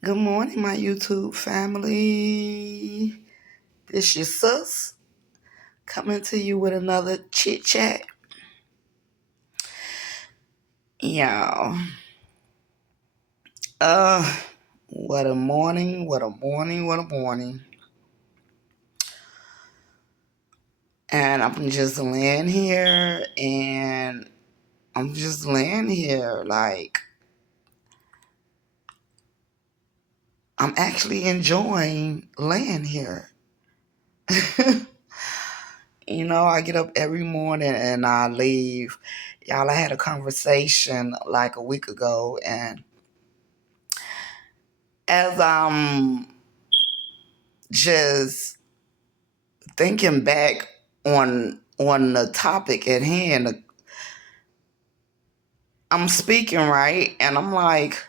Good morning, my YouTube family. This your sis coming to you with another chit chat. Y'all, uh, what a morning, what a morning, what a morning. And I'm just laying here and I'm just laying here like I'm actually enjoying laying here. I get up every morning and I leave. Y'all, I had a conversation like a week ago, and as I'm just thinking back on the topic at hand, I'm speaking right, and I'm like,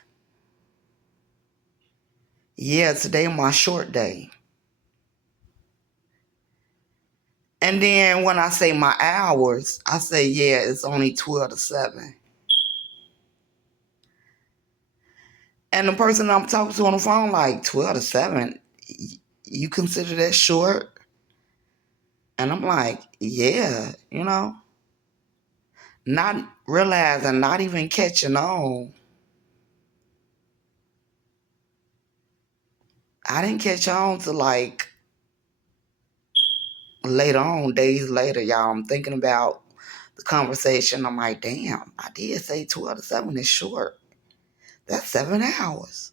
yeah, today my short day. And then when I say my hours, I say, yeah, it's only 12 to 7. And the person I'm talking to on the phone, like, 12 to 7, you consider that short? And I'm like, yeah, not realizing, not even catching on. I didn't catch on to like later on, days later, y'all. I'm thinking about the conversation. I'm like, damn, I did say 12 to 7 is short. That's 7 hours.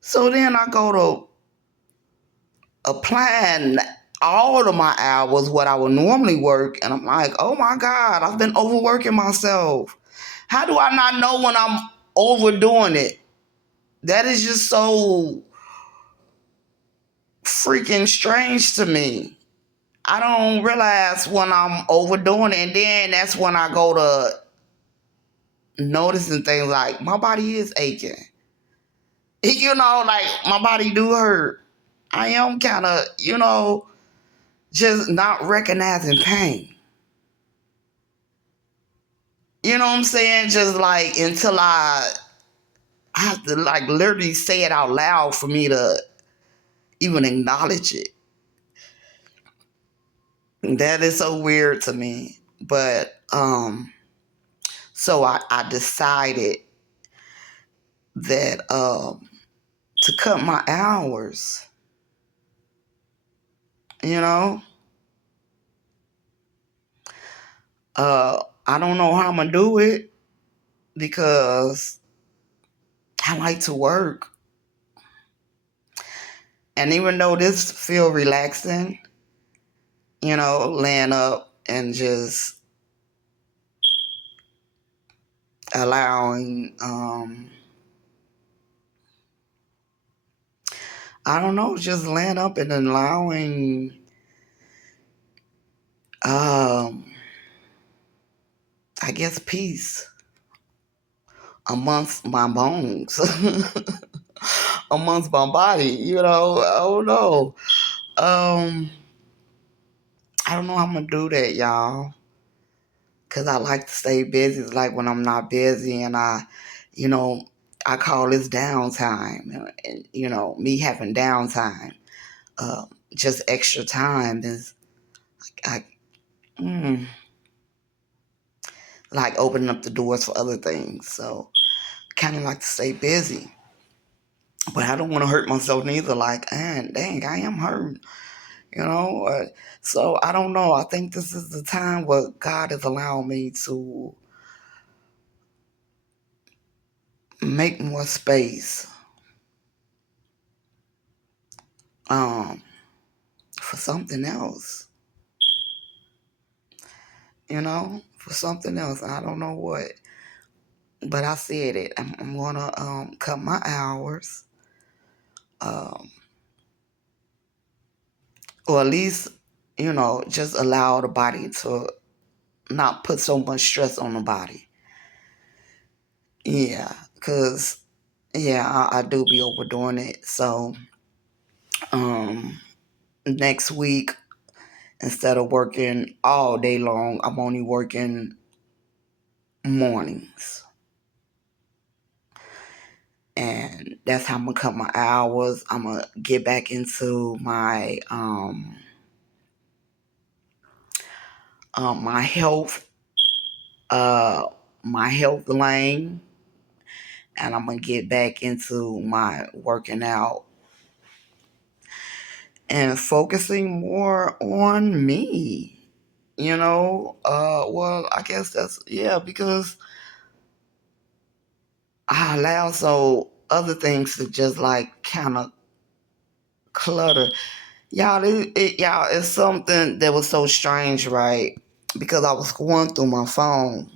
So then I go to applying all of my hours, what I would normally work, and I'm like, oh my God, I've been overworking myself. How do I not know when I'm overdoing it? That is just so freaking strange to me. I don't realize when I'm overdoing it, and then that's when I go to noticing things like my body is aching. Like my body do hurt. I am kind of, just not recognizing pain. You know what I'm saying? Just like until I have to like literally say it out loud for me to even acknowledge it. That is so weird to me. But so I decided that to cut my hours, you know. I don't know how I'm gonna do it because I like to work. And even though this feel relaxing, laying up and just allowing I don't know, just laying up and allowing um I guess peace amongst my bones. Amongst my body, I don't know. Um I don't know how I'm gonna do that, y'all. Cause I like to stay busy. It's like when I'm not busy and you know, I call this downtime. And me having downtime, just extra time is I, mm, like opening up the doors for other things. So kind of like to stay busy, but I don't want to hurt myself neither. Like, dang, I am hurt. So I don't know. I think this is the time where God is allowing me to make more space um, for something else, for something else. I don't know what, but I said it. I'm going to cut my hours, um, or at least, just allow the body to not put so much stress on the body. Yeah, because, yeah, I do be overdoing it. So, um, next week, instead of working all day long, I'm only working mornings. and that's how I'm gonna cut my hours. I'm gonna get back into my health uh my health lane, and I'm gonna get back into my working out and focusing more on me. Well, I guess that's, yeah, because I allow so other things to just like kind of clutter. Y'all, y'all, it's something that was so strange, right? Because I was going through my phone,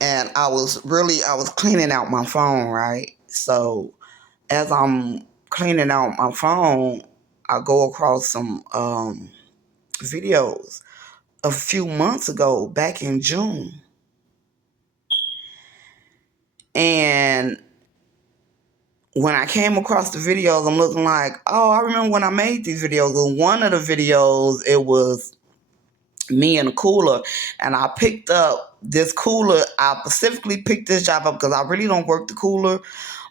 and I was cleaning out my phone, right? So as I'm cleaning out my phone, I go across some videos a few months ago, back in June. And when I came across the videos, I'm looking like, oh, I remember when I made these videos. And one of the videos, it was me in a cooler, and I picked up this cooler. I specifically picked this job up because I really don't work the cooler,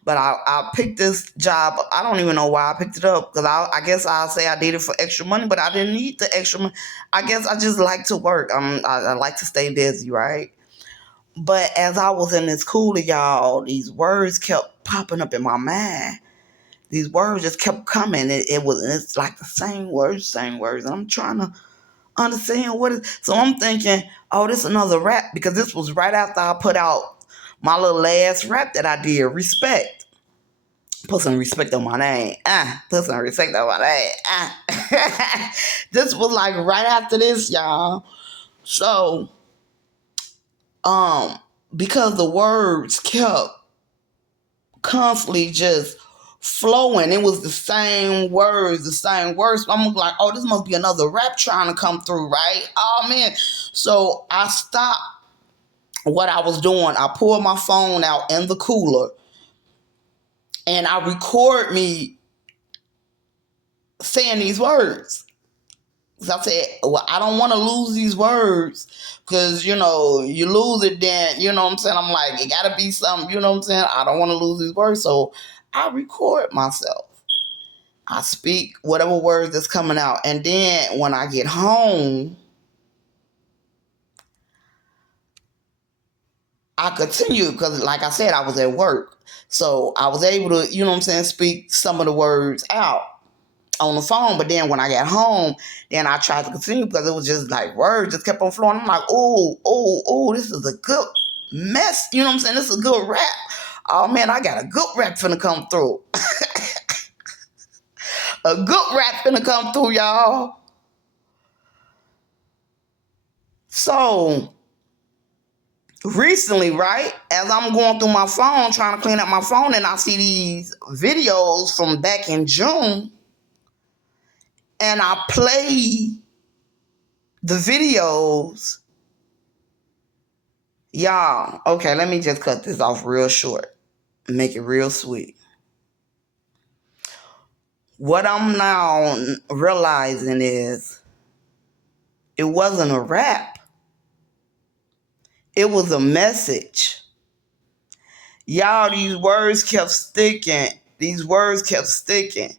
but I picked this job. I don't even know why I picked it up, because I guess I'll say I did it for extra money, but I didn't need the extra money. I guess I just like to work. I like to stay busy, right? But as I was in this cooler, y'all, these words kept popping up in my mind. These words just kept coming. It's like the same words, and I'm trying to understand what is. So I'm thinking, oh, this is another rap, because this was right after I put out my little last rap that I did, Respect. Put some respect on my name. Put some respect on my name. This was like right after this, y'all. So, um, because the words kept constantly just flowing. It was the same words, the same words. I'm like, oh, this must be another rap trying to come through, right? Oh man. So I stopped what I was doing. I pulled my phone out in the cooler, and I record me saying these words. So I said, well, I don't want to lose these words, because, you lose it, then, you know what I'm saying? I'm like, it got to be something, you know what I'm saying? I don't want to lose these words. So I record myself. I speak whatever words that's coming out. And then when I get home, I continue, because, like I said, I was at work. So I was able to, you know what I'm saying, speak some of the words out on the phone. But then when I got home, then I tried to continue, because it was just like words just kept on flowing. I'm like, oh, this is a good mess. You know what I'm saying? This is a good rap. Oh man, I got a good rap finna come through. A good rap finna come through, y'all. So recently, right, as I'm going through my phone, trying to clean up my phone, and I see these videos from back in June, and I play the videos. Y'all, okay, let me just cut this off real short, make it real sweet. What I'm now realizing is it wasn't a rap, it was a message. Y'all, these words kept sticking. These words kept sticking.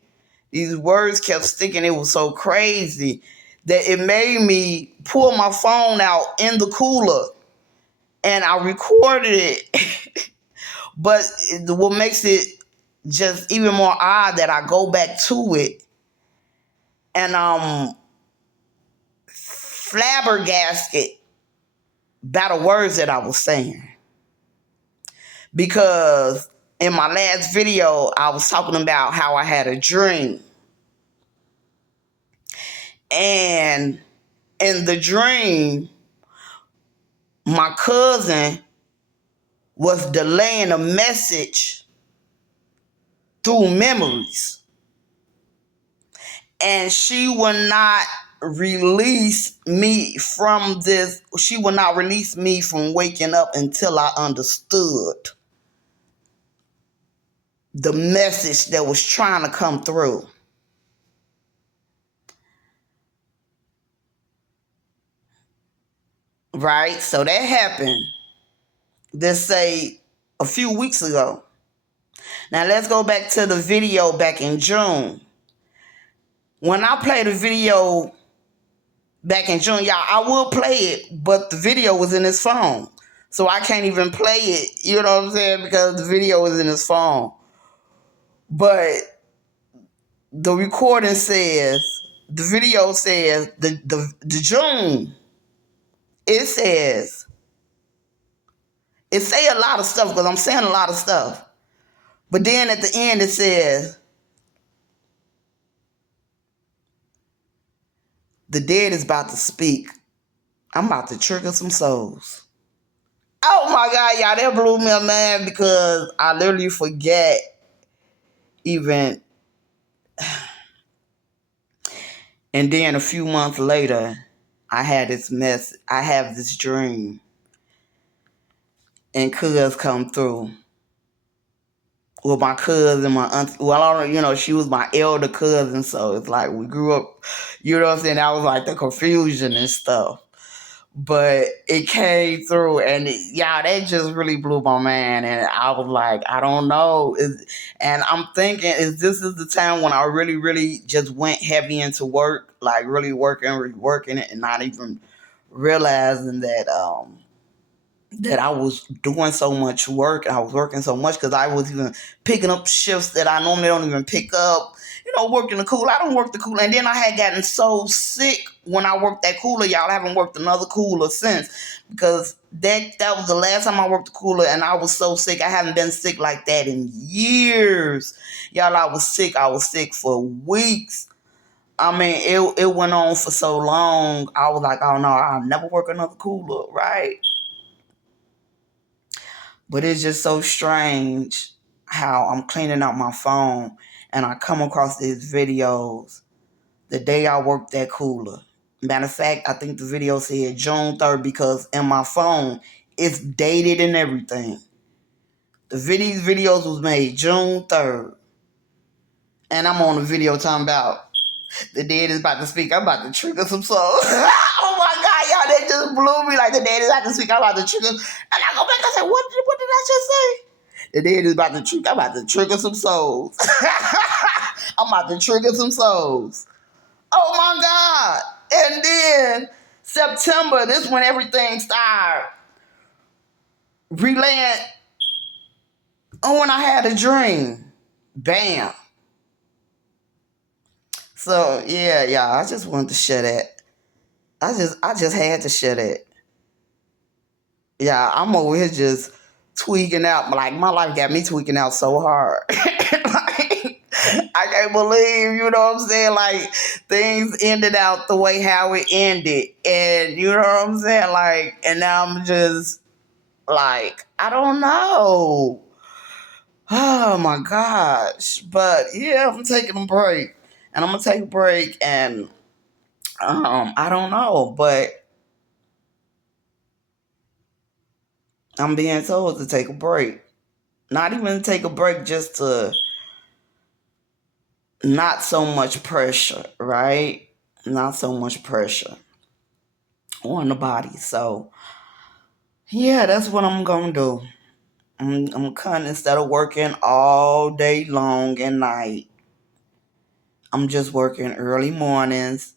These words kept sticking. It was so crazy that it made me pull my phone out in the cooler, and I recorded it. But what makes it just even more odd that I go back to it, and flabbergasted by the words that I was saying. Because in my last video, I was talking about how I had a dream. And in the dream, my cousin was delaying a message through memories. And she will not release me from this. She will not release me from waking up until I understood the message that was trying to come through. Right? So that happened, let's say, a few weeks ago. Now let's go back to the video back in June. When I played the video back in June, y'all, I will play it, but the video was in his phone. So I can't even play it, you know what I'm saying? Because the video was in his phone. But the recording says, the video says, the June, it says, it say a lot of stuff because I'm saying a lot of stuff. But then at the end it says, the dead is about to speak. I'm about to trigger some souls. Oh my God, y'all, that blew me a man because I literally forget even. And then a few months later, I have this dream, and cuz come through. Well, my cousin, my aunt, well, I don't, she was my elder cousin, so it's like we grew up, you know what I'm saying? That was like the confusion and stuff. But it came through, and y'all, that just really blew my mind. And I was like, I don't know. And I'm thinking, this is the time when I really, really just went heavy into work, like really working it, and not even realizing that I was doing so much work. I was working so much because I was even picking up shifts that I normally don't even pick up. Working the cooler. I don't work the cooler. And then I had gotten so sick when I worked that cooler, y'all. I haven't worked another cooler since because that was the last time I worked the cooler, and I was so sick. I haven't been sick like that in years. Y'all, I was sick. I was sick for weeks. I mean, it went on for so long. I was like, oh no, I'll never work another cooler, right? But it's just so strange how I'm cleaning out my phone and I come across these videos the day I worked that cooler. Matter of fact, I think the video said June 3rd because in my phone, it's dated and everything. These videos was made June 3rd. And I'm on the video talking about the dead is about to speak. I'm about to trigger some souls. Oh my God, y'all, they just blew me like the dead is about to speak. I'm about to trigger. And I go back and say, what did I just say? The dead is about to trigger. I'm about to trigger some souls. I'm about to trigger some souls. Oh my God. And then September, this when everything started relaying on when I had a dream. Bam. So yeah, y'all, I just wanted to share that. I just had to share that. Yeah, I'm over here just tweaking out. Like my life got me tweaking out so hard. Like, I can't believe, you know what I'm saying? Like things ended out the way how it ended. And you know what I'm saying? Like, and now I'm just like, I don't know. Oh my gosh. But yeah, I'm taking a break. And I'm gonna take a break and I don't know, but I'm being told to take a break. Not even take a break, just to not so much pressure, right? Not so much pressure on the body. So yeah, that's what I'm gonna do. I'm cutting instead of working all day long and night. I'm just working early mornings,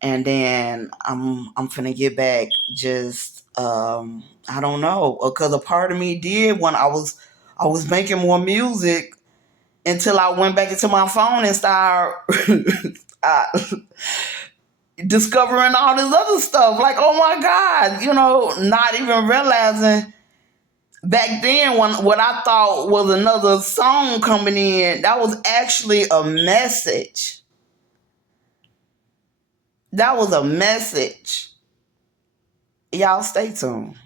and then I'm finna get back. Just I don't know, because a part of me did when I was making more music until I went back into my phone and started discovering all this other stuff. Like, oh my God, not even realizing back then when what I thought was another song coming in, that was actually a message. That was a message. Y'all stay tuned.